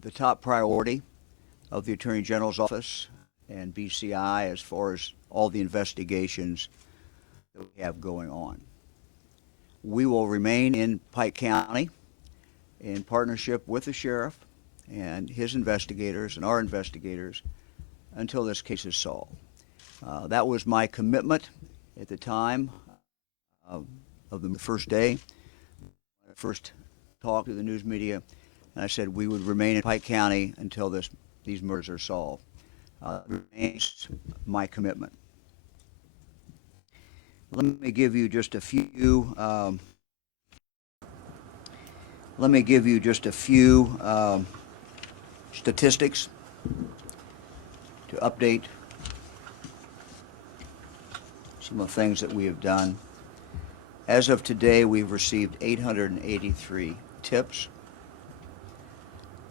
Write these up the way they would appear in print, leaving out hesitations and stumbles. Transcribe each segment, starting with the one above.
the top priority of the Attorney General's office and BCI as far as all the investigations that we have going on. We will remain in Pike County in partnership with the sheriff and his investigators and our investigators until this case is solved. That was my commitment at the time of the first day, when I first talked to the news media, and I said we would remain in Pike County until these murders are solved. It remains my commitment. Let me give you just a few. Statistics to update some of the things that we have done. As of today, we've received 883 tips.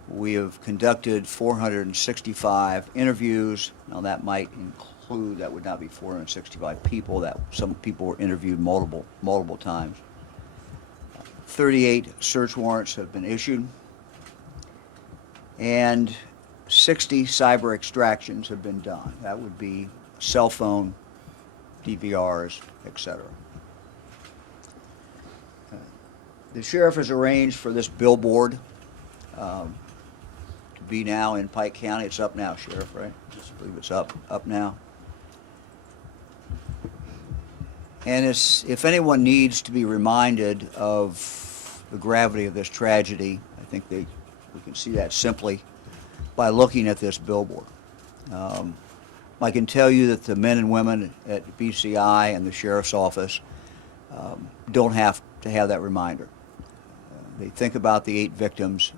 We have conducted 465 interviews. Now that might include, that would not be 465 people, that some people were interviewed multiple times. 38 search warrants have been issued, and 60 cyber extractions have been done. That would be cell phone, DVRs, etc. The sheriff has arranged for this billboard to be now in Pike County. It's up now, Sheriff, right? I believe it's up now. And if anyone needs to be reminded of the gravity of this tragedy, I think we can see that simply by looking at this billboard. I can tell you that the men and women at BCI and the Sheriff's Office don't have to have that reminder. They think about the 8 victims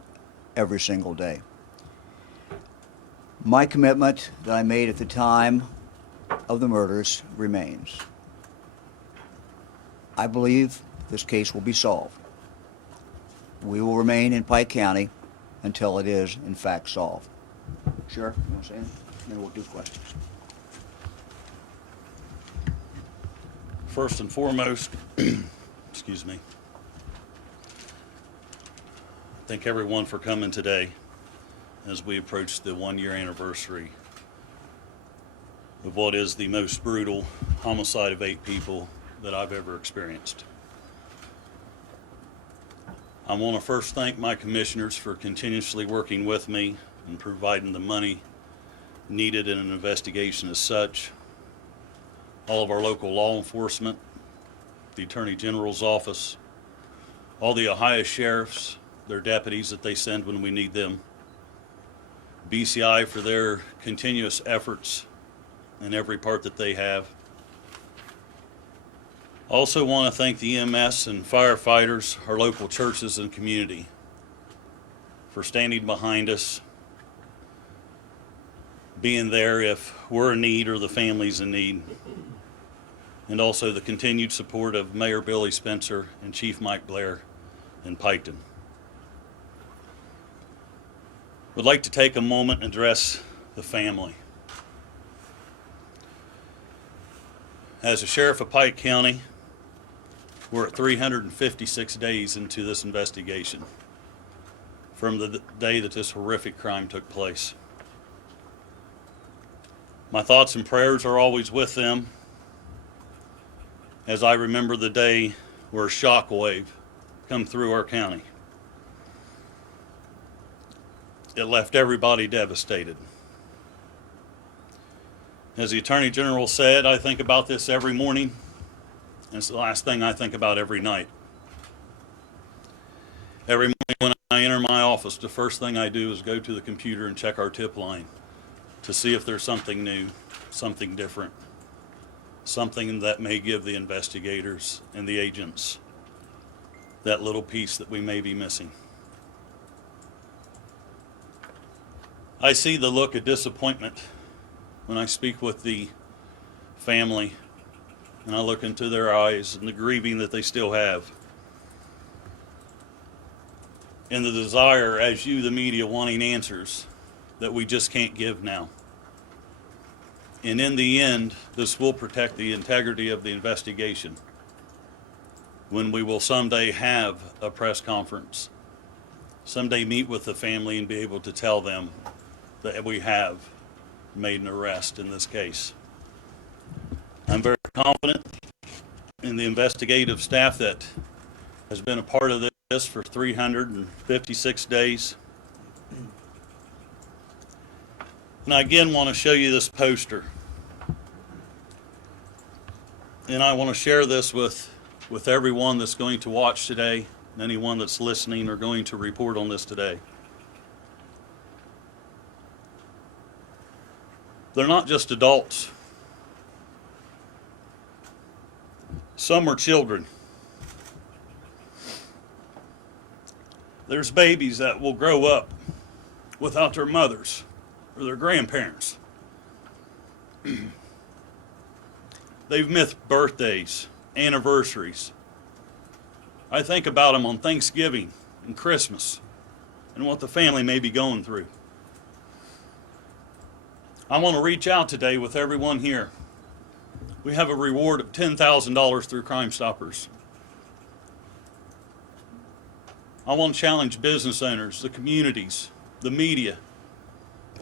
every single day. My commitment that I made at the time of the murders remains. I believe this case will be solved. We will remain in Pike County until it is, in fact, solved. Sheriff, you want to say anything? Then we'll do questions. First and foremost, excuse me, thank everyone for coming today as we approach the 1-year anniversary of what is the most brutal homicide of 8 people that I've ever experienced. I want to first thank my commissioners for continuously working with me and providing the money needed in an investigation as such. All of our local law enforcement, the Attorney General's office, all the Ohio sheriffs, their deputies that they send when we need them, BCI for their continuous efforts in every part that they have. I also want to thank the EMS and firefighters, our local churches and community for standing behind us, being there if we're in need or the family's in need, and also the continued support of Mayor Billy Spencer and Chief Mike Blair in Piketon. Would like to take a moment and address the family. As a sheriff of Pike County, we're at 356 days into this investigation from the day that this horrific crime took place. My thoughts and prayers are always with them as I remember the day where a shockwave come through our county. It left everybody devastated. As the Attorney General said, I think about this every morning, and it's the last thing I think about every night. Every morning when I enter my office, the first thing I do is go to the computer and check our tip line to see if there's something new, something different, something that may give the investigators and the agents that little piece that we may be missing. I see the look of disappointment when I speak with the family and I look into their eyes and the grieving that they still have. And the desire, as you, the media, wanting answers that we just can't give now. And in the end, this will protect the integrity of the investigation when we will someday have a press conference someday meet with the family and be able to tell them that we have made an arrest in this case. I'm very confident in the investigative staff that has been a part of this for 356 days. And I again want to show you this poster. And I want to share this with everyone that's going to watch today, and anyone that's listening or going to report on this today. They're not just adults. Some are children. There's babies that will grow up without their mothers or their grandparents. They've missed birthdays, anniversaries. I think about them on Thanksgiving and Christmas and what the family may be going through. I want to reach out today with everyone here. We have a reward of $10,000 through Crime Stoppers. I want to challenge business owners, the communities, the media,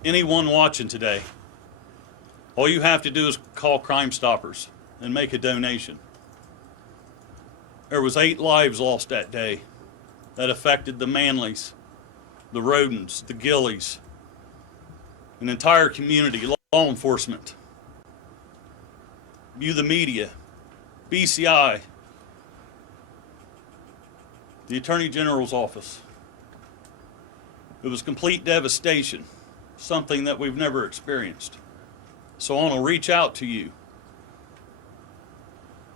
anyone watching today. All you have to do is call Crime Stoppers and make a donation. There was 8 lives lost that day that affected the Manleys, the Rhodens, the Gillies, an entire community, law enforcement, you the media, BCI, the Attorney General's office. It was complete devastation, something that we've never experienced. So I want to reach out to you.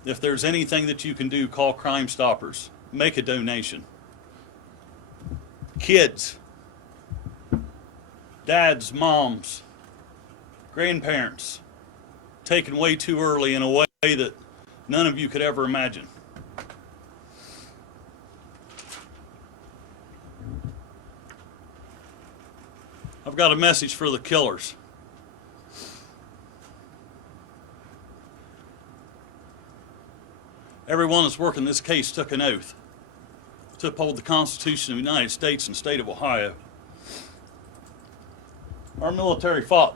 If there's anything that you can do, call Crime Stoppers. Make a donation. Kids, dads, moms, grandparents, taken way too early in a way that none of you could ever imagine. I've got a message for the killers. Everyone that's working this case took an oath to uphold the Constitution of the United States and the state of Ohio. Our military fought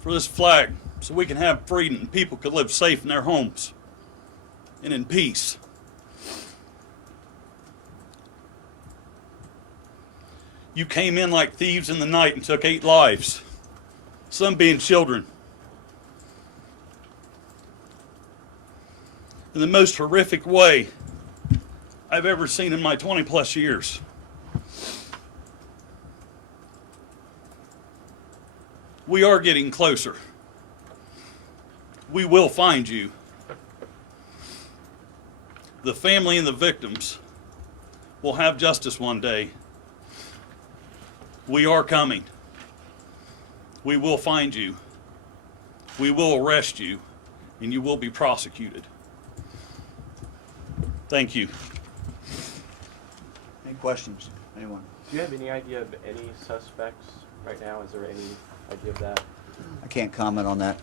for this flag so we can have freedom and people could live safe in their homes and in peace. You came in like thieves in the night and took 8 lives, some being children. In the most horrific way I've ever seen in my 20+ years. We are getting closer. We will find you. The family and the victims will have justice one day. We are coming. We will find you. We will arrest you, and you will be prosecuted. Thank you. Any questions? Anyone? Do you have any idea of any suspects right now? Is there any idea of that? I can't comment on that.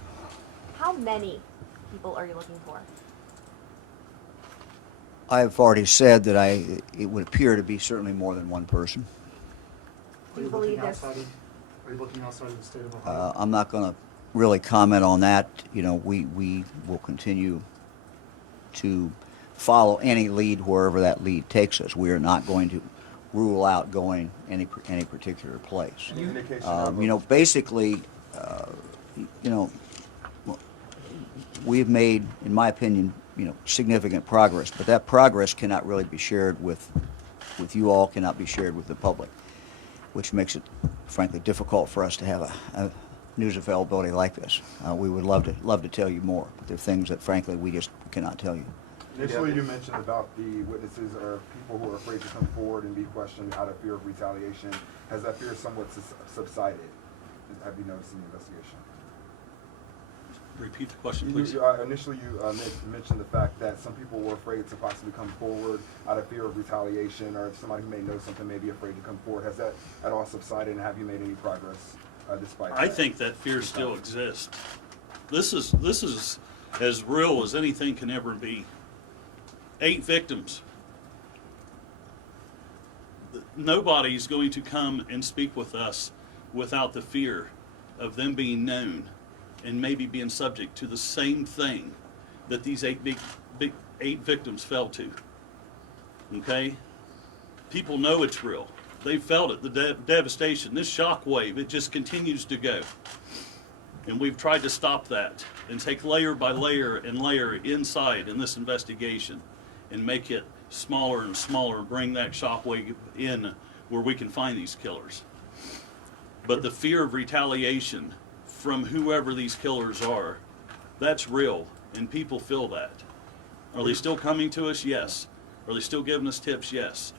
How many people are you looking for? I've already said that it would appear to be certainly more than one person. Do you believe this? Are you looking outside of the state of Ohio? I'm not going to really comment on that. You know, we will continue to follow any lead wherever that lead takes us. We are not going to rule out going any particular place. Any indication of You know, basically, you know, we've made, in my opinion, you know, significant progress, but that progress cannot really be shared with you all, cannot be shared with the public, which makes it, frankly, difficult for us to have a news availability like this. We would love to tell you more, but there are things that, frankly, we just cannot tell you. Initially, you mentioned about the witnesses or people who are afraid to come forward and be questioned out of fear of retaliation. Has that fear somewhat subsided? Have you noticed in the investigation? Repeat the question, please. Initially, you mentioned the fact that some people were afraid to possibly come forward out of fear of retaliation, or if somebody who may know something may be afraid to come forward. Has that at all subsided, and have you made any progress despite that? I think that fear still exists. This is as real as anything can ever be. 8 victims. nobody's going to come and speak with us without the fear of them being known and maybe being subject to the same thing that these eight victims fell to. Okay? People know it's real. They felt it, the devastation, this shock wave, it just continues to go. And we've tried to stop that and take layer by layer and layer inside in this investigation and make it smaller and smaller, bring that shock wave in where we can find these killers. But the fear of retaliation from whoever these killers are, that's real, and people feel that. Are they still coming to us? Yes. Are they still giving us tips? Yes.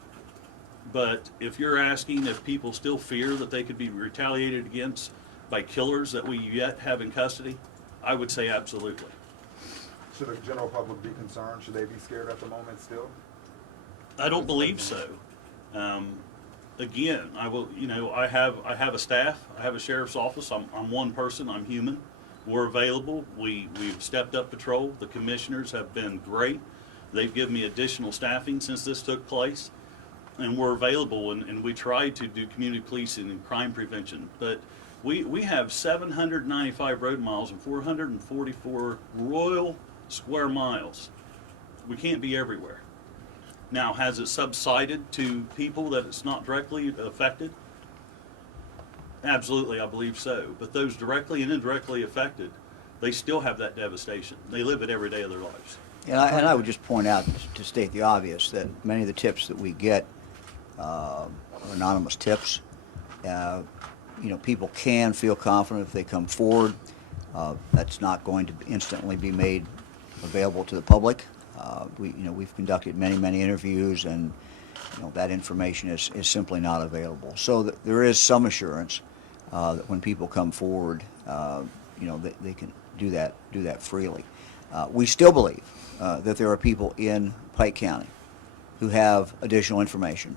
But if you're asking if people still fear that they could be retaliated against by killers that we yet have in custody, I would say absolutely. Should the general public be concerned? Should they be scared at the moment still? I don't believe so. Again, I will. You know, I have a staff. I have a sheriff's office. I'm one person. I'm human. We're available. We've stepped up patrol. The commissioners have been great. They've given me additional staffing since this took place, and we're available. And we try to do community policing and crime prevention. But we have 795 road miles and 444 royal square miles. We can't be everywhere. Now, has it subsided to people that it's not directly affected? Absolutely, I believe so. But those directly and indirectly affected, they still have that devastation. They live it every day of their lives. And I would just point out, to state the obvious, that many of the tips that we get are anonymous tips. You know, people can feel confident if they come forward. That's not going to instantly be made available to the public. We've conducted many interviews, and that information is simply not available. So there is some assurance that when people come forward, they can do that freely. We still believe that there are people in Pike County who have additional information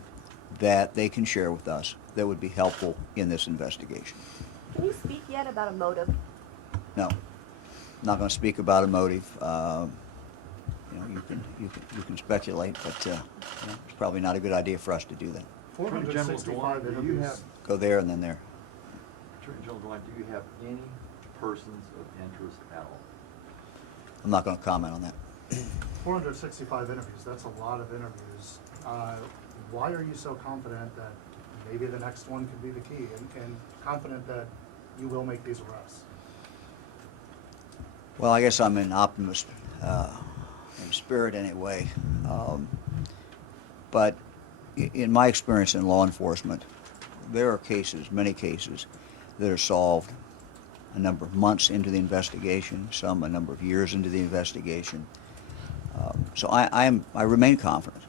that they can share with us that would be helpful in this investigation. Can you speak yet about a motive? No, I'm not going to speak about a motive. You can speculate, but it's probably not a good idea for us to do that. Attorney General DeWine, do you have, Go there and then there. Attorney General DeWine, do you have any persons of interest at all? I'm not going to comment on that. 465 interviews, that's a lot of interviews. Why are you so confident that maybe the next one could be the key, and confident that you will make these arrests? Well, I guess I'm an optimist in spirit anyway. But in my experience in law enforcement, there are cases, many cases, that are solved a number of months into the investigation, some a number of years into the investigation. So I remain confident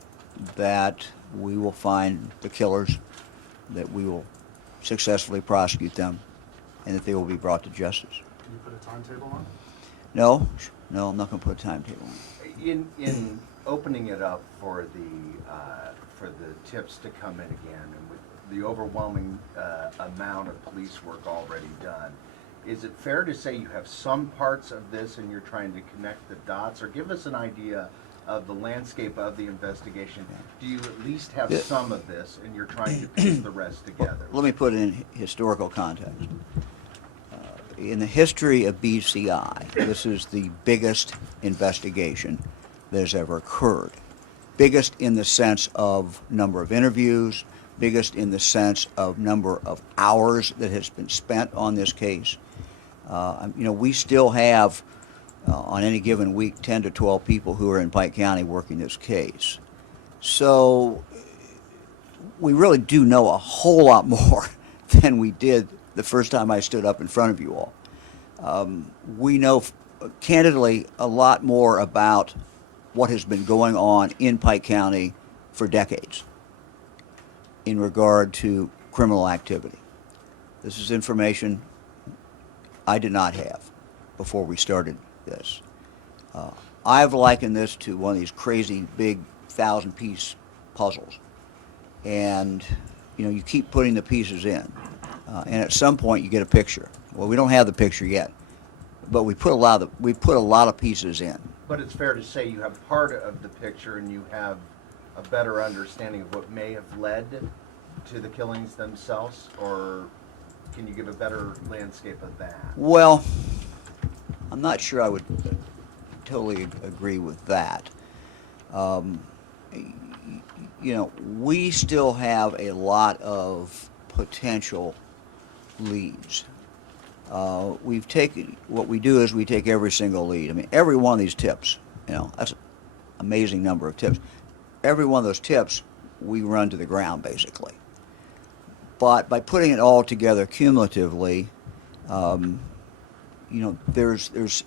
that we will find the killers, that we will successfully prosecute them, and that they will be brought to justice. Can you put a timetable on it? No, I'm not going to put a timetable on it. In opening it up for the tips to come in again, and with the overwhelming amount of police work already done, is it fair to say you have some parts of this and you're trying to connect the dots, or give us an idea of the landscape of the investigation? Do you at least have some of this and you're trying to piece the rest together? Let me put it in historical context. In the history of BCI, this is the biggest investigation that has ever occurred. Biggest in the sense of number of interviews, biggest in the sense of number of hours that has been spent on this case. We still have, on any given week, 10 to 12 people who are in Pike County working this case. So we really do know a whole lot more than we did the first time I stood up in front of you all. We know, candidly, a lot more about what has been going on in Pike County for decades in regard to criminal activity. This is information I did not have before we started this. I've likened this to one of these crazy big 1,000-piece puzzles. And, you keep putting the pieces in. And at some point you get a picture. Well, we don't have the picture yet, but we put a lot of pieces in. But it's fair to say you have part of the picture and you have a better understanding of what may have led to the killings themselves, or can you give a better landscape of that? Well, I'm not sure I would totally agree with that. Um, we still have a lot of potential leads. What we do is we take every single lead. I mean, every one of these tips, that's an amazing number of tips. Every one of those tips, we run to the ground, basically. But by putting it all together cumulatively, there's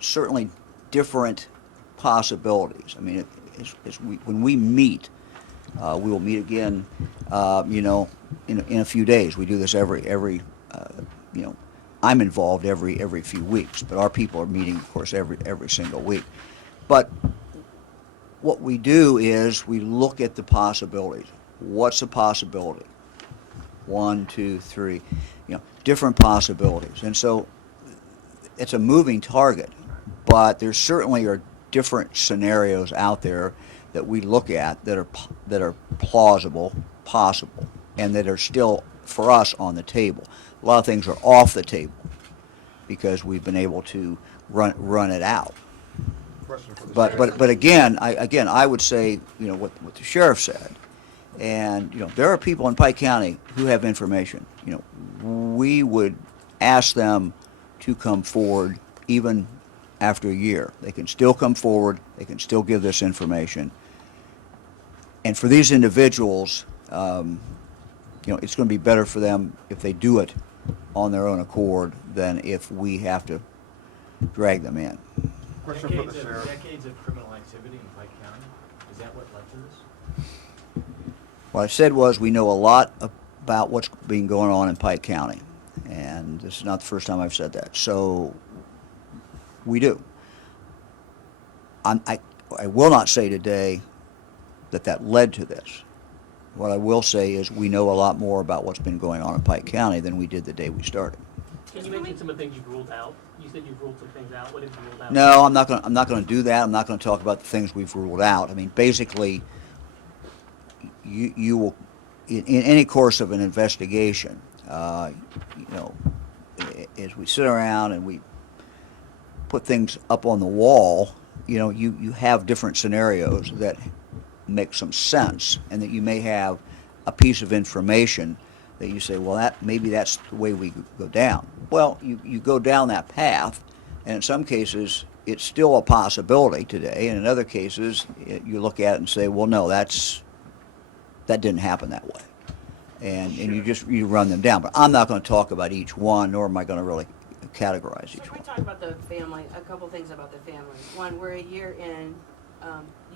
certainly different possibilities. I mean, when we meet, we will meet again, in a few days. We do this every I'm involved every few weeks, but our people are meeting, of course, every single week. But what we do is we look at the possibilities. What's a possibility? 1, 2, 3, different possibilities. And so it's a moving target, but there certainly are different scenarios out there that we look at that are plausible, possible, and that are still, for us, on the table. A lot of things are off the table because we've been able to run it out. Question for the But sheriff. but again, I would say, what the sheriff said, and there are people in Pike County who have information. We would ask them to come forward even after a year. They can still come forward. They can still give this information. And for these individuals, it's going to be better for them if they do it on their own accord than if we have to drag them in. Question for the sheriff. Decades of criminal activity in Pike County, is that what led to this? What I said was we know a lot about what's been going on in Pike County, and this is not the first time I've said that. So we do. I will not say today that led to this. What I will say is we know a lot more about what's been going on in Pike County than we did the day we started. Can you mention some of the things you've ruled out? You said you've ruled some things out. What have you ruled out? No, I'm not going to do that. I'm not going to talk about the things we've ruled out. I mean, basically, you will, in any course of an investigation, as we sit around and we put things up on the wall, you have different scenarios that make some sense, and that you may have a piece of information that you say, well, maybe that's the way we go down. Well, you go down that path, and in some cases it's still a possibility today, and in other cases you look at it and say, well, no, that didn't happen that way, and you run them down. But I'm not going to talk about each one, nor am I going to really categorize So each can we one. talk about the family, a couple things about the family. One, we're a year in,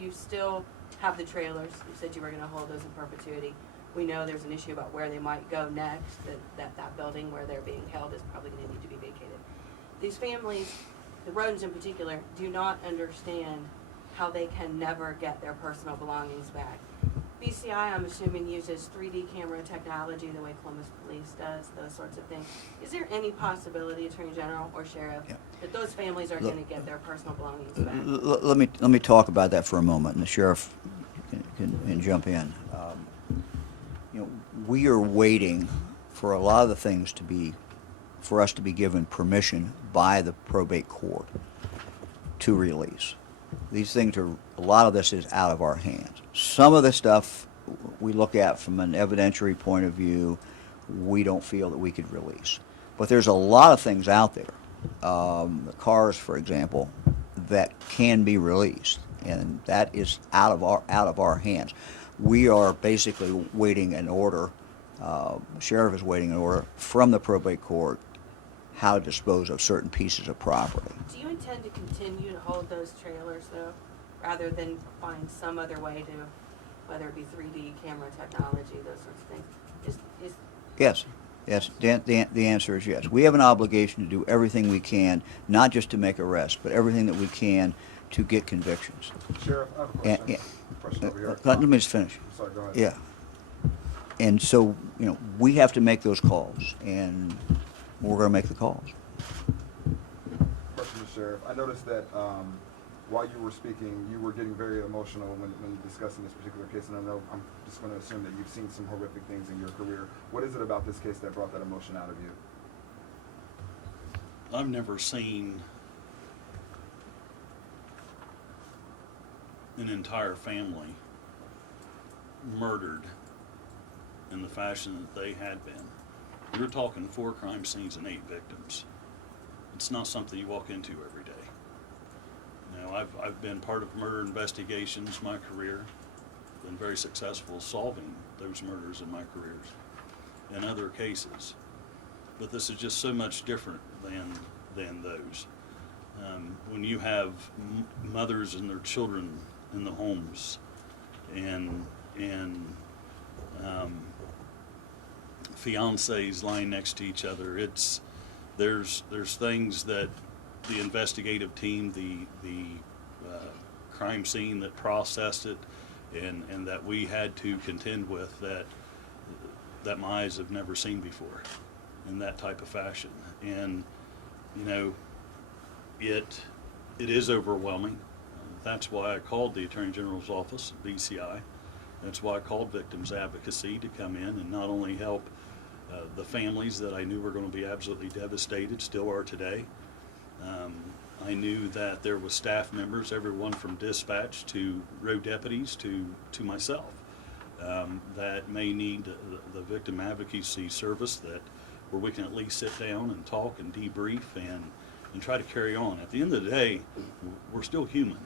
you still have the trailers. You said you were going to hold those in perpetuity. We know there's an issue about where they might go next, that building where they're being held is probably going to need to be vacated. These families, the Rhodens in particular, do not understand how they can never get their personal belongings back. BCI, I'm assuming, uses 3D camera technology the way Columbus Police does, those sorts of things. Is there any possibility, Attorney General or Sheriff, that those families are going to get their personal belongings back? Let me talk about that for a moment, and the sheriff can jump in. We are waiting for a lot of the things for us to be given permission by the probate court to release. These things a lot of this is out of our hands. Some of the stuff we look at from an evidentiary point of view, we don't feel that we could release. But there's a lot of things out there, the cars, for example, that can be released, and that is out of our hands. We are basically waiting an order. The sheriff is waiting an order from the probate court how to dispose of certain pieces of property. Do you intend to continue to hold those trailers, though, rather than find some other way to, whether it be 3D camera technology, those sorts of things? Yes. The answer is yes. We have an obligation to do everything we can, not just to make arrests, but everything that we can to get convictions. Sheriff, I have a question. And- Question over here. Let me just finish. Sorry, go ahead. Yeah. And so, we have to make those calls, and we're going to make the calls. Question to Sheriff. I noticed that while you were speaking, you were getting very emotional when discussing this particular case, and I know I'm just going to assume that you've seen some horrific things in your career. What is it about this case that brought that emotion out of you? I've never seen an entire family murdered in the fashion that they had been. You're talking 4 crime scenes and 8 victims. It's not something you walk into every day. You know, I've been part of murder investigations my career, been very successful solving those murders in my careers and other cases. But this is just so much different than those. When you have mothers and their children in the homes and fiancés lying next to each other, there's things that the investigative team, the crime scene that processed it, and that we had to contend with that my eyes have never seen before in that type of fashion. And you know, it is overwhelming. That's why I called the Attorney General's office, BCI. That's why I called Victims Advocacy to come in and not only help the families that I knew were going to be absolutely devastated, still are today. I knew that there was staff members, everyone from dispatch to road deputies to myself, that may need the victim advocacy service where we can at least sit down and talk and debrief and try to carry on. At the end of the day, we're still human.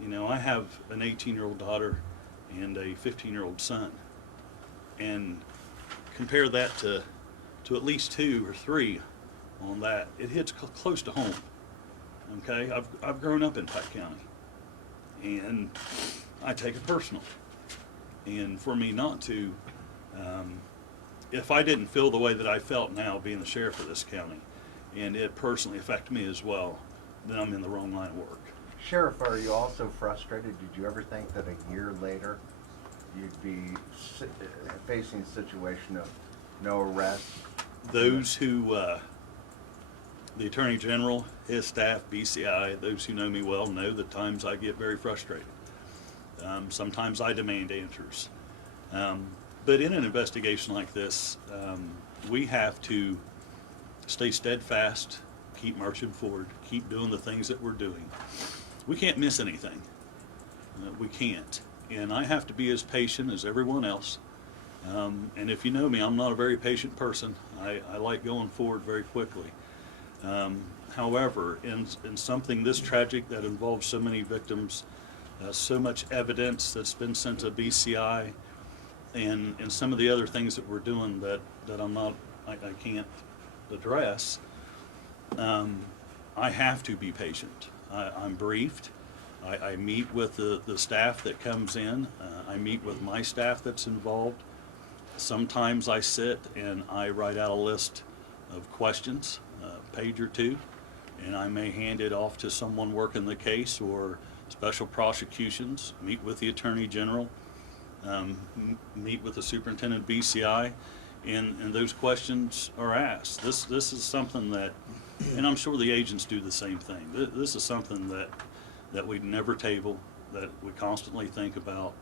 You know, I have an 18-year-old daughter and a 15-year-old son, and compare that to at least 2 or 3 on that, it hits close to home. Okay, I've grown up in Pike County, and I take it personal. And for me not to, if I didn't feel the way that I felt now being the sheriff of this county, and it personally affected me as well, then I'm in the wrong line of work. Sheriff, are you also frustrated? Did you ever think that a year later you'd be facing a situation of no arrest? Those who, the Attorney General, his staff, BCI, those who know me well know that times I get very frustrated. Sometimes I demand answers. But in an investigation like this, we have to stay steadfast, keep marching forward, keep doing the things that we're doing. We can't miss anything. We can't. And I have to be as patient as everyone else. And if you know me, I'm not a very patient person. I like going forward very quickly. However, in something this tragic that involves so many victims, so much evidence that's been sent to BCI, and some of the other things that we're doing that I can't address, I have to be patient. I'm briefed. I meet with the staff that comes in. I meet with my staff that's involved. Sometimes I sit and I write out a list of questions, a page or 2, and I may hand it off to someone working the case or special prosecutions, meet with the Attorney General, meet with the Superintendent BCI, and those questions are asked. This is something that, and I'm sure the agents do the same thing. This is something that we never table, that we constantly think about,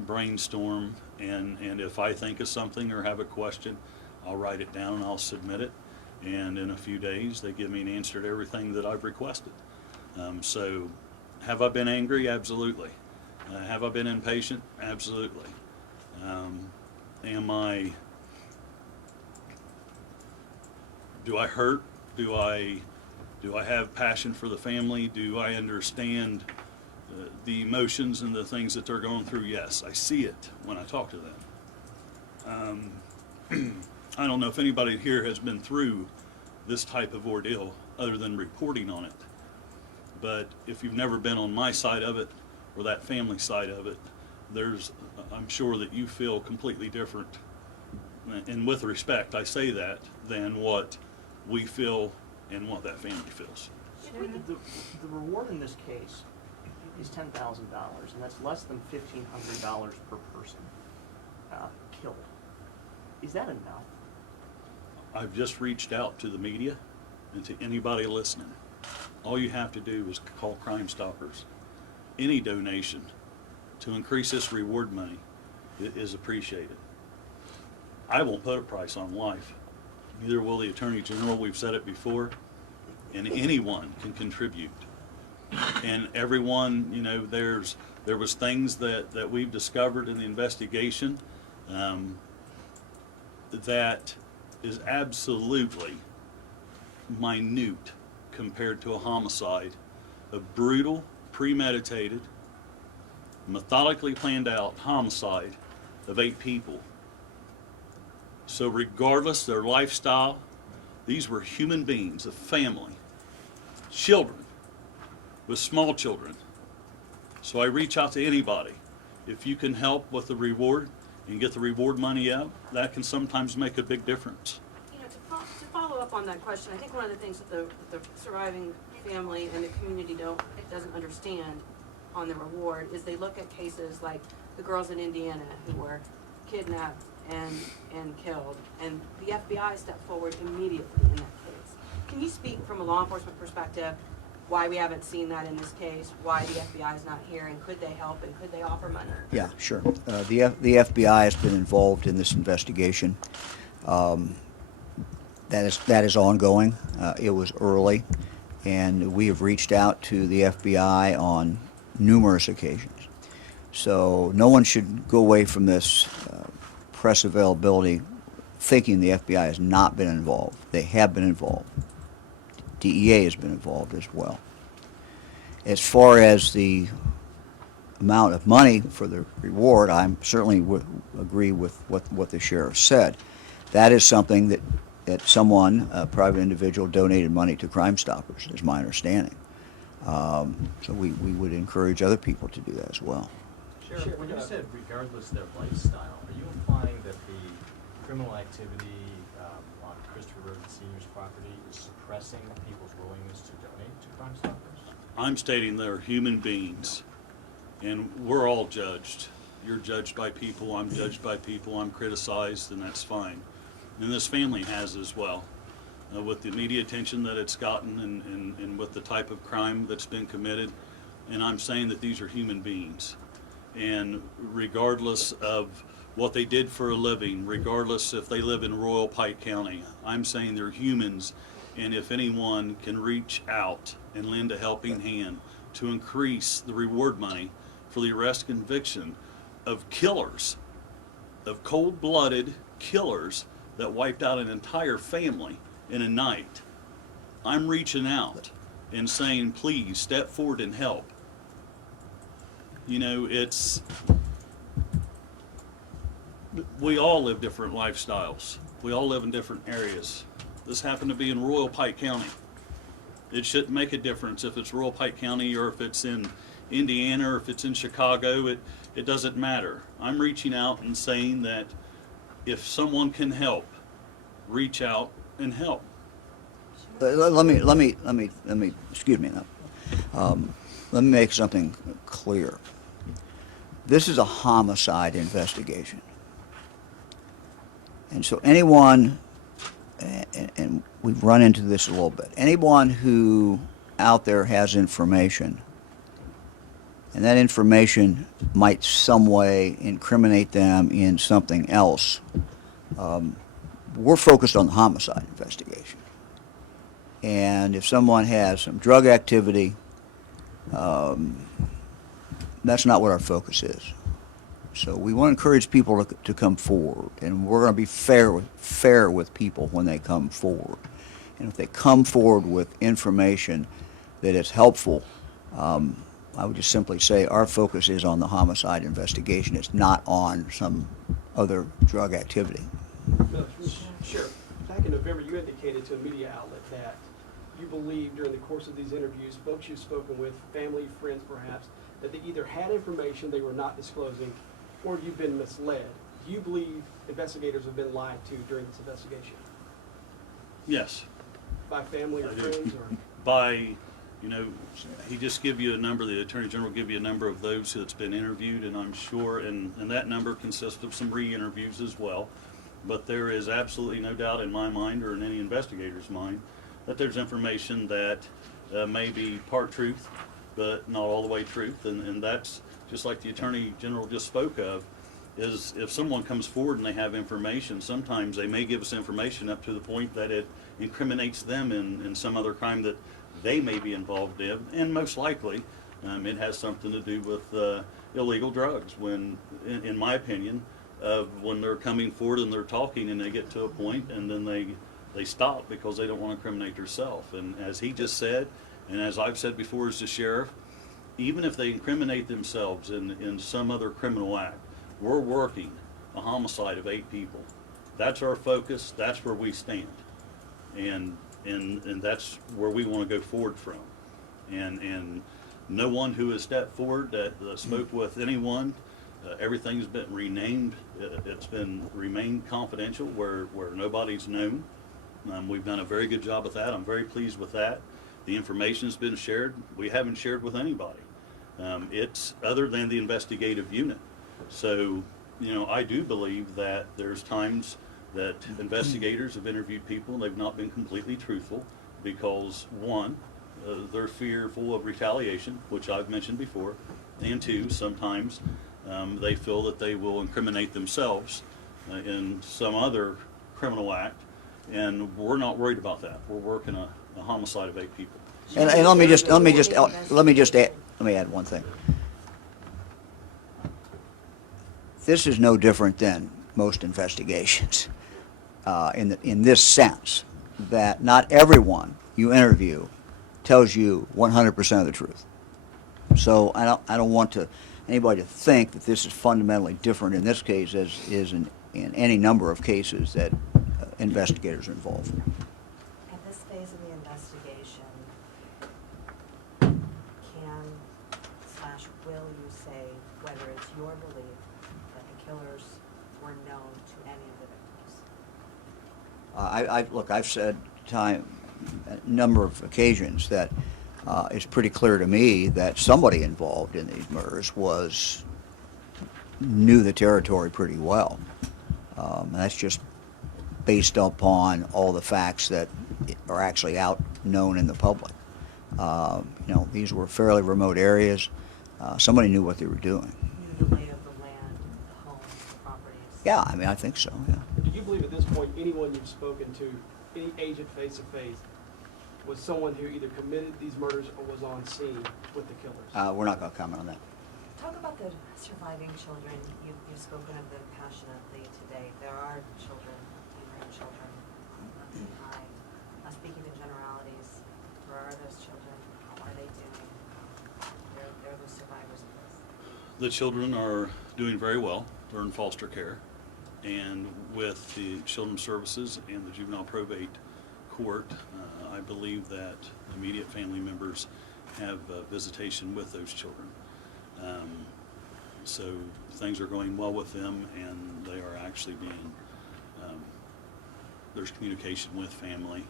brainstorm, and if I think of something or have a question, I'll write it down and I'll submit it, and in a few days they give me an answer to everything that I've requested. So have I been angry? Absolutely. Have I been impatient? Absolutely. Do I hurt? Do I have passion for the family? Do I understand the emotions and the things that they're going through? Yes, I see it when I talk to them. I don't know if anybody here has been through this type of ordeal other than reporting on it. But if you've never been on my side of it or that family side of it, I'm sure that you feel completely different. And with respect, I say that, than what we feel and what that family feels. The reward in this case is $10,000, and that's less than $1,500 per person killed. Is that enough? I've just reached out to the media and to anybody listening. All you have to do is call Crime Stoppers. Any donation to increase this reward money is appreciated. I won't put a price on life. Neither will the Attorney General. We've said it before. And anyone can contribute. And everyone, you know, there was things that we've discovered in the investigation that is absolutely minute compared to a homicide, a brutal, premeditated, methodically planned out homicide of 8 people. So regardless their lifestyle, these were human beings, a family, children, with small children. So I reach out to anybody. If you can help with the reward and get the reward money out, that can sometimes make a big difference. You know, to follow up on that question, I think one of the things that the surviving family and the community doesn't understand on the reward is they look at cases like the girls in Indiana who were kidnapped and killed, and the FBI stepped forward immediately in that case. Can you speak from a law enforcement perspective why we haven't seen that in this case, why the FBI is not here, and could they help, and could they offer money? Yeah, sure. The FBI has been involved in this investigation. That is ongoing. It was early, and we have reached out to the FBI on numerous occasions. So no one should go away from this press availability thinking the FBI has not been involved. They have been involved. DEA has been involved as well. As far as the amount of money for the reward, I certainly would agree with what the sheriff said. That is something that someone, a private individual, donated money to Crime Stoppers, is my understanding. So we would encourage other people to do that as well. Sheriff, when you said regardless their lifestyle, are you implying that the criminal activity on Christopher Rhoden Sr.'s property is suppressing people's willingness to donate to Crime Stoppers? I'm stating they're human beings, and we're all judged. You're judged by people, I'm judged by people, I'm criticized, and that's fine. And this family has as well. With the media attention that it's gotten and with the type of crime that's been committed, and I'm saying that these are human beings. And regardless of what they did for a living, regardless if they live in Royal Pike County, I'm saying they're humans, and if anyone can reach out and lend a helping hand to increase the reward money for the arrest and conviction of killers, of cold-blooded killers that wiped out an entire family in a night, I'm reaching out and saying, please step forward and help. You know, we all live different lifestyles. We all live in different areas. This happened to be in Royal Pike County. It shouldn't make a difference if it's Royal Pike County or if it's in Indiana or if it's in Chicago. It doesn't matter. I'm reaching out and saying that if someone can help, reach out and help. Let me excuse me now. Let me make something clear. This is a homicide investigation. And so anyone, and we've run into this a little bit, anyone who out there has information, and that information might some way incriminate them in something else, we're focused on the homicide investigation. And if someone has some drug activity, that's not what our focus is. So we want to encourage people to come forward, and we're going to be fair with people when they come forward. And if they come forward with information that is helpful, I would just simply say our focus is on the homicide investigation. It's not on some other drug activity. Sure. Back in November, you indicated to a media outlet that you believe during the course of these interviews, folks you've spoken with, family, friends perhaps, that they either had information they were not disclosing or you've been misled. Do you believe investigators have been lied to during this investigation? Yes. By family or I do. friends? Or? By, you know, he just give you a number, the Attorney General give you a number of those that's been interviewed, and I'm sure, and that number consists of some re-interviews as well. But there is absolutely no doubt in my mind or in any investigator's mind that there's information that may be part truth, but not all the way truth. And that's just like the Attorney General just spoke of, is if someone comes forward and they have information, sometimes they may give us information up to the point that it incriminates them in some other crime that they may be involved in, and most likely it has something to do with illegal drugs. When, in my opinion, when they're coming forward and they're talking and they get to a point and then they stop because they don't want to incriminate themselves. And as he just said, and as I've said before as the sheriff, even if they incriminate themselves in some other criminal act, we're working a homicide of 8 people. That's our focus. That's where we stand. And that's where we want to go forward from. And no one who has stepped forward that spoke with anyone, everything's been renamed. It's been remained confidential where nobody's known. We've done a very good job with that. I'm very pleased with that. The information's been shared. We haven't shared with anybody. It's other than the investigative unit. So, you know, I do believe that there's times that investigators have interviewed people and they've not been completely truthful because, one, they're fearful of retaliation, which I've mentioned before, and 2, sometimes they feel that they will incriminate themselves in some other criminal act, and we're not worried about that. We're working a homicide of 8 people. And let me add one thing. This is no different than most investigations, in this sense, that not everyone you interview tells you 100% of the truth. So I don't want anybody to think that this is fundamentally different in this case as is in any number of cases that investigators are involved in. At this phase of the investigation, will you say whether it's your belief that the killers were known to any of the victims? Look, I've said a number of occasions that it's pretty clear to me that somebody involved in these murders knew the territory pretty well. And that's just based upon all the facts that are actually out known in the public. These were fairly remote areas. Somebody knew what they were doing. Knew the lay of the land, the homes, the properties? Yeah, I mean, I think so, yeah. Do you believe at this point anyone you've spoken to, any agent face to face, was someone who either committed these murders or was on scene with the killers? We're not going to comment on that. Talk about the surviving children. You've spoken of them passionately today. There are children and grandchildren left behind. Speaking in generalities, where are those children? How are they doing? They're the survivors of this. The children are doing very well. They're in foster care. And with the Children's Services and the Juvenile Probate Court, I believe that immediate family members have visitation with those children. So things are going well with them, and they are actually being, there's communication with family,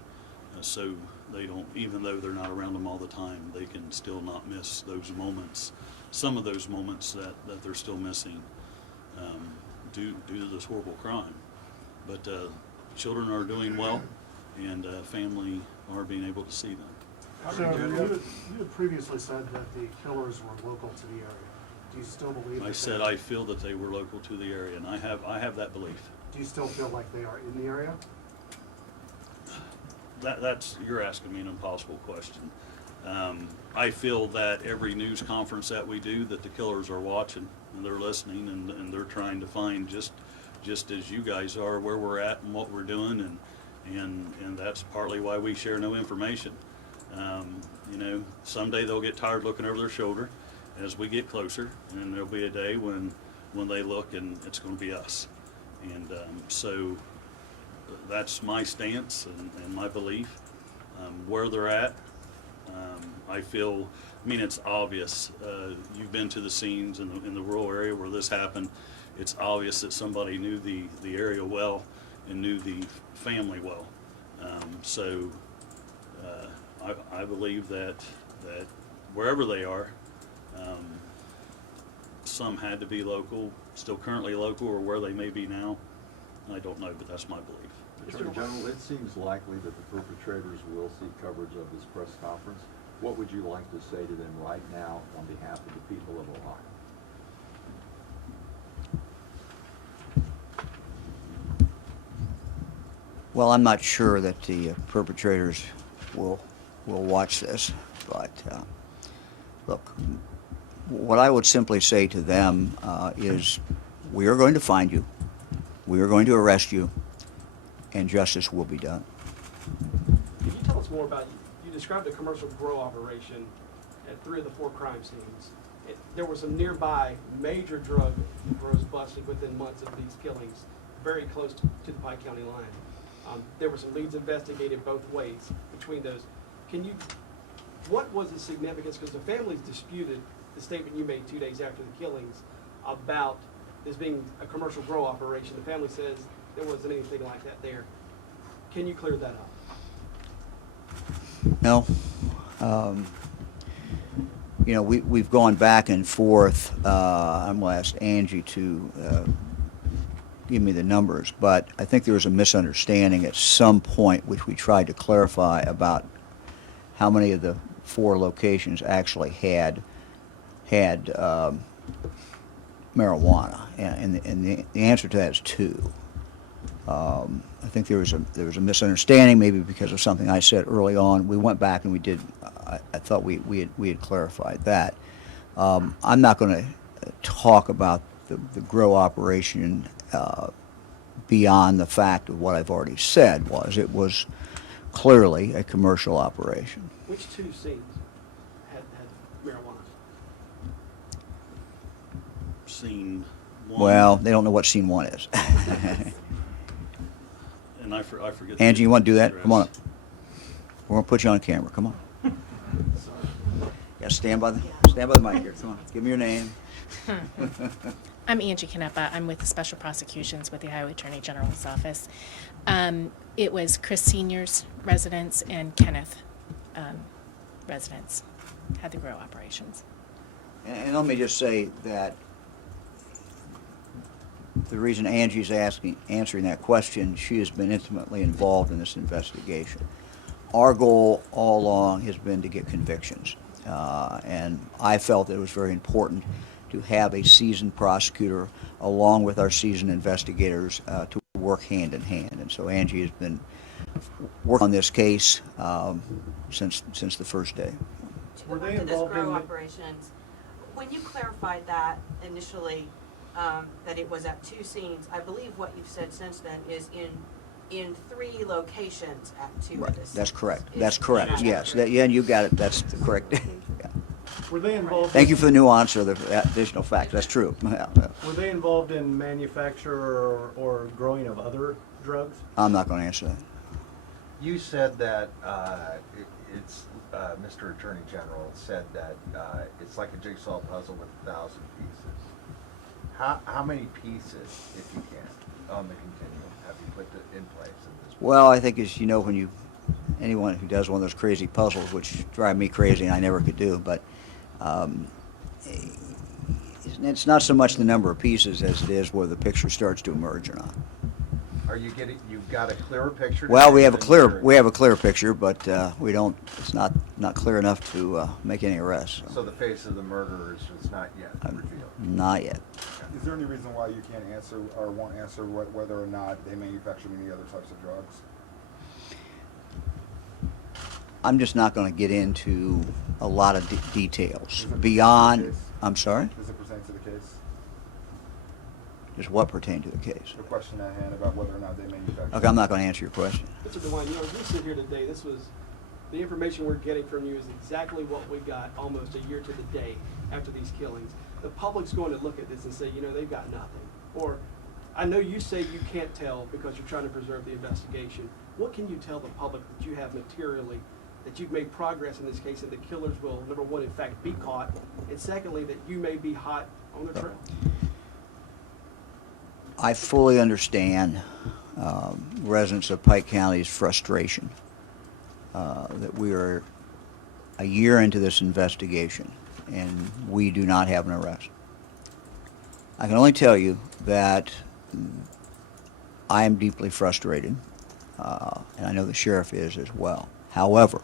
so they don't, even though they're not around them all the time, they can still not miss those moments, some of those moments that they're still missing due to this horrible crime. But children are doing well, and family are being able to see them. So you had previously said that the killers were local to the area. Do you still believe that? I said I feel that they were local to the area, and I have that belief. Do you still feel like they are in the area? That's you're asking me an impossible question. I feel that every news conference that we do, that the killers are watching and they're listening and they're trying to find just as you guys are where we're at and what we're doing, and that's partly why we share no information. Someday they'll get tired looking over their shoulder as we get closer, and there'll be a day when they look and it's going to be us. And so that's my stance and my belief. Where they're at, I feel, it's obvious. You've been to the scenes in the rural area where this happened. It's obvious that somebody knew the area well and knew the family well. I believe that wherever they are, some had to be local, still currently local, or where they may be now. I don't know, but that's my belief. Attorney General, it seems likely that the perpetrators will see coverage of this press conference. What would you like to say to them right now on behalf of the people of Ohio? Well, I'm not sure that the perpetrators will watch this, but look, what I would simply say to them is, we are going to find you, we are going to arrest you, and justice will be done. Can you tell us more about, you described a commercial grow operation at 3 of the 4 crime scenes. There were some nearby major drug grows busted within months of these killings, very close to the Pike County line. There were some leads investigated both ways between those. What was the significance, because the families disputed the statement you made 2 days after the killings about this being a commercial grow operation. The family says there wasn't anything like that there. Can you clear that up? No. You know, we've gone back and forth. I'm going to ask Angie to give me the numbers, but I think there was a misunderstanding at some point, which we tried to clarify, about how many of the 4 locations actually had marijuana, and the answer to that is 2. I think there was a misunderstanding, maybe because of something I said early on. We went back and we did. I thought we had clarified that. I'm not going to talk about the grow operation beyond the fact of what I've already said. It was clearly a commercial operation. Which 2 scenes had marijuana? Scene 1. Well, they don't know what scene 1 is. And I forget. Angie, you want to do that? address. Come on up. We're going to put you on camera. Come on. Yeah, stand by the mic here. Come on. Give me your name. I'm Angie Canepa. I'm with the Special Prosecutions with the Ohio Attorney General's Office. It was Chris Sr.'s residence and Kenneth residence had the grow operations. And let me just say that the reason Angie's answering that question, she has been intimately involved in this investigation. Our goal all along has been to get convictions, and I felt that it was very important to have a seasoned prosecutor along with our seasoned investigators to work hand in hand. And so Angie has been working on this case since the first day. Were they involved in operations? When you clarified that initially, that it was at 2 scenes, I believe what you've said since then is in 3 locations at 2 of the scenes. That's correct. That's correct. Yes. Yeah, and you got it. That's the correct. Yeah. Were they involved? Thank you for the nuance or the additional fact. That's true. Yeah. Were they involved in manufacture or growing of other drugs? I'm not going to answer that. You said that Mr. Attorney General said that it's like a jigsaw puzzle with 1,000 pieces. How many pieces, if you can, on the continuum have you put in place at this point? Well, I think as you know, when anyone who does one of those crazy puzzles, which drive me crazy and I never could do, but it's not so much the number of pieces as it is whether the picture starts to emerge or not. Are you you've got a clearer picture? Well, we have a clear picture, but we don't. It's not clear enough to make any arrests. So the face of the murderer is not yet revealed. Not yet. Is there any reason why you can't answer or won't answer whether or not they manufactured any other types of drugs? I'm just not going to get into a lot of details beyond. I'm sorry? Does it pertain to the case? Just what pertained to the case? The question at hand about whether or not they manufactured. Okay, I'm not going to answer your question. Mr. DeWine, as we sit here today, the information we're getting from you is exactly what we got almost a year to the day after these killings. The public's going to look at this and say, they've got nothing. Or, I know you say you can't tell because you're trying to preserve the investigation. What can you tell the public that you have materially, that you've made progress in this case, and the killers will, number one, in fact, be caught, and secondly, that you may be hot on the trail? I fully understand residents of Pike County's frustration that we are a year into this investigation and we do not have an arrest. I can only tell you that I am deeply frustrated, and I know the sheriff is as well. However,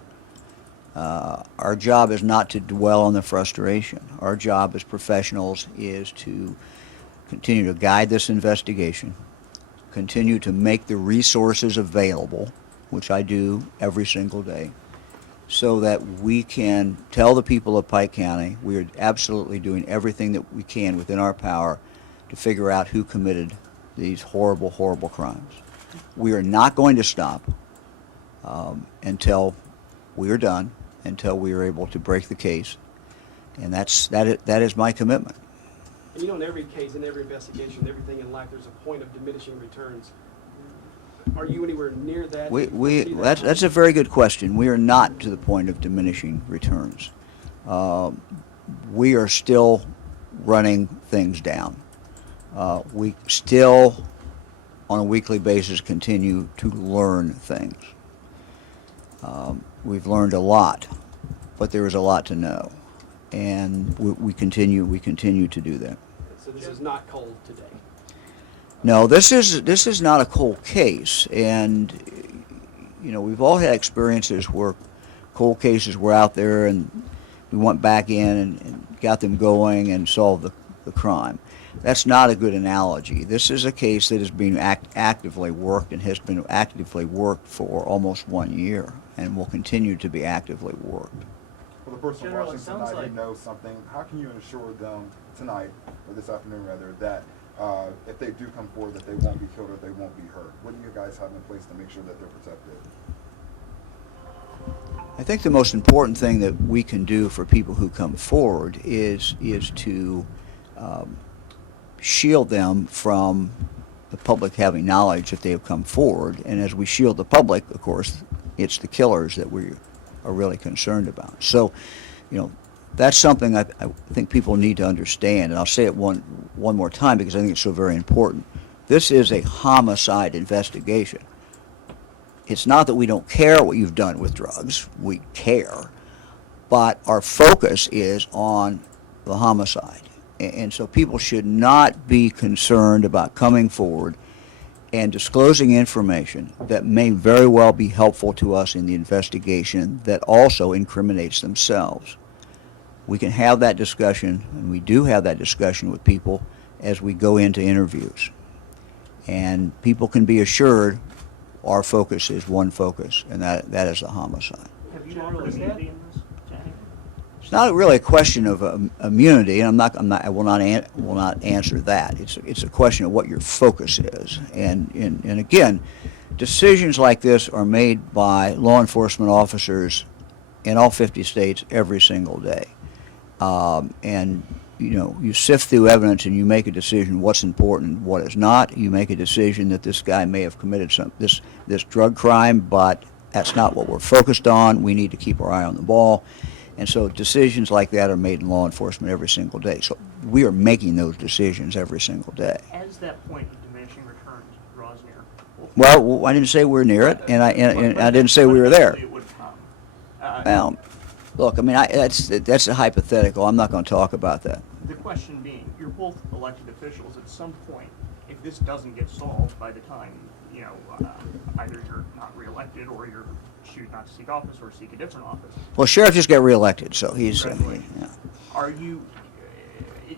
Our job is not to dwell on the frustration. Our job as professionals is to continue to guide this investigation, continue to make the resources available, which I do every single day, so that we can tell the people of Pike County we are absolutely doing everything that we can within our power to figure out who committed these horrible, horrible crimes. We are not going to stop until we are done, until we are able to break the case, and that is my commitment. And in every case, in every investigation, everything in life, there's a point of diminishing returns. Are you anywhere near that? Do you foresee that? That's a very good question. We are not to the point of diminishing returns. We are still running things down. We still, on a weekly basis, continue to learn things. We've learned a lot, but there is a lot to know, and we continue to do that. So this is not cold today. No, this is not a cold case, and we've all had experiences where cold cases were out there, and we went back in and got them going and solved the crime. That's not a good analogy. This is a case that is being actively worked and has been actively worked for almost 1 year, and will continue to be actively worked. For the person General, watching it sounds tonight like- who knows something, how can you assure them tonight, or this afternoon rather, that if they do come forward, that they won't be killed or they won't be hurt? What do you guys have in place to make sure that they're protected? I think the most important thing that we can do for people who come forward is to shield them from the public having knowledge that they have come forward. And as we shield the public, of course, it's the killers that we are really concerned about. So, that's something I think people need to understand. And I'll say it one more time because I think it's so very important. This is a homicide investigation. It's not that we don't care what you've done with drugs. We care. But our focus is on the homicide. And so people should not be concerned about coming forward and disclosing information that may very well be helpful to us in the investigation that also incriminates themselves. We can have that discussion, and we do have that discussion with people as we go into interviews. And people can be assured our focus is one focus, and that is the homicide. Have you offered immunity in this, Jenny? It's not really a question of immunity, and I will not answer that. It's a question of what your focus is, and again, decisions like this are made by law enforcement officers in all 50 states every single day, and you sift through evidence and you make a decision what's important, what is not. You make a decision that this guy may have committed this drug crime, but that's not what we're focused on. We need to keep our eye on the ball. And so decisions like that are made in law enforcement every single day. So we are making those decisions every single day. As that point of diminishing returns draws near. Well, I didn't say we're near it, and I didn't say we were there. It would come. Well, look, that's a hypothetical. I'm not going to talk about that. The question being, you're both elected officials. At some point, if this doesn't get solved by the time, either you're not reelected or you're choose not to seek office or seek a different office. Well, sheriff just got reelected, so he's. Congratulations. Are you?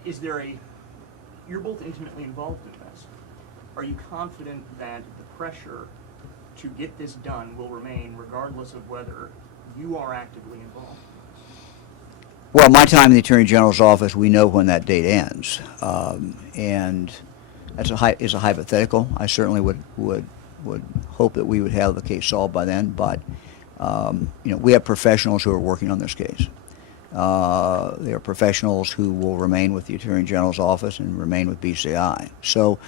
Is there you're both intimately involved in this. Are you confident that the pressure to get this done will remain regardless of whether you are actively involved? Well, my time in the Attorney General's office, we know when that date ends, and that's is a hypothetical. I certainly would hope that we would have the case solved by then, but we have professionals who are working on this case. There are professionals who will remain with the Attorney General's office and remain with BCI. So,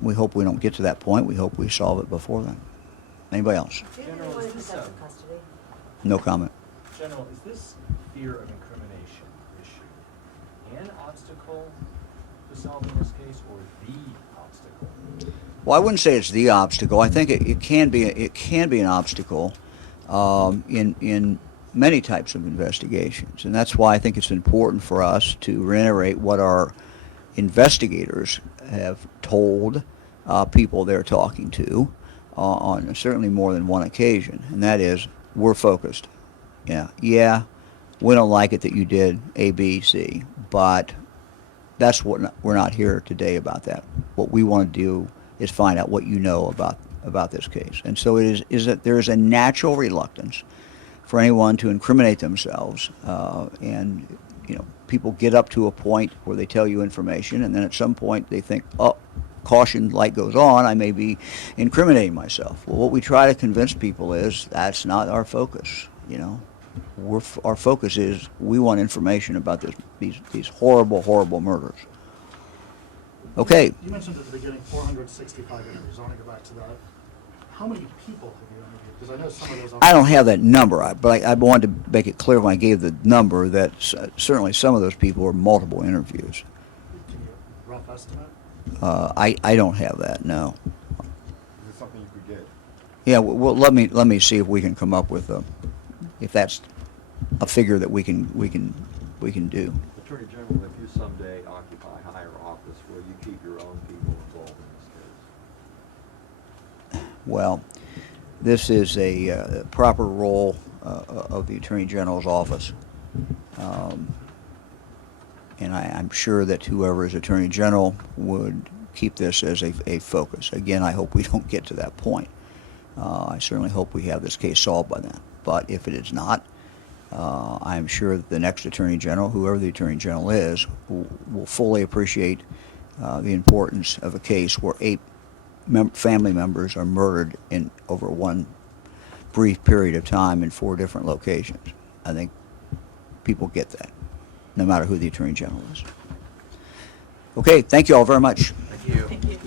we hope we don't get to that point. We hope we solve it before then. Anybody else? General, is this custody? No comment. General, is this fear of incrimination issue an obstacle to solving this case, or the obstacle? Well, I wouldn't say it's the obstacle. I think it can be an obstacle in many types of investigations, and that's why I think it's important for us to reiterate what our investigators have told people they're talking to on certainly more than one occasion, and that is we're focused. Yeah, we don't like it that you did A, B, C, but that's what we're not here today about that. What we want to do is find out what you know about this case. And so it is that there is a natural reluctance for anyone to incriminate themselves, and people get up to a point where they tell you information, and then at some point they think, oh, caution light goes on, I may be incriminating myself. Well, what we try to convince people is that's not our focus. Our focus is we want information about these horrible, horrible murders. Okay. You mentioned at the beginning 465 interviews. I want to go back to that. How many people have you interviewed? Because I know some of those. I don't have that number, but I wanted to make it clear when I gave the number that certainly some of those people were multiple interviews. Can you rough estimate? I don't have that. No. Is it something you could get? Yeah. Well, let me see if we can come up with if that's a figure that we can do. Attorney General, if you someday occupy higher office, will you keep your own people involved in this case? Well, this is a proper role of the Attorney General's office. And I'm sure that whoever is Attorney General would keep this as a focus. Again, I hope we don't get to that point. I certainly hope we have this case solved by then. But if it is not, I'm sure that the next Attorney General, whoever the Attorney General is, will fully appreciate the importance of a case where 8 family members are murdered in over one brief period of time in 4 different locations. I think people get that, no matter who the Attorney General is. Okay, thank you all very much. Thank you. Thank you.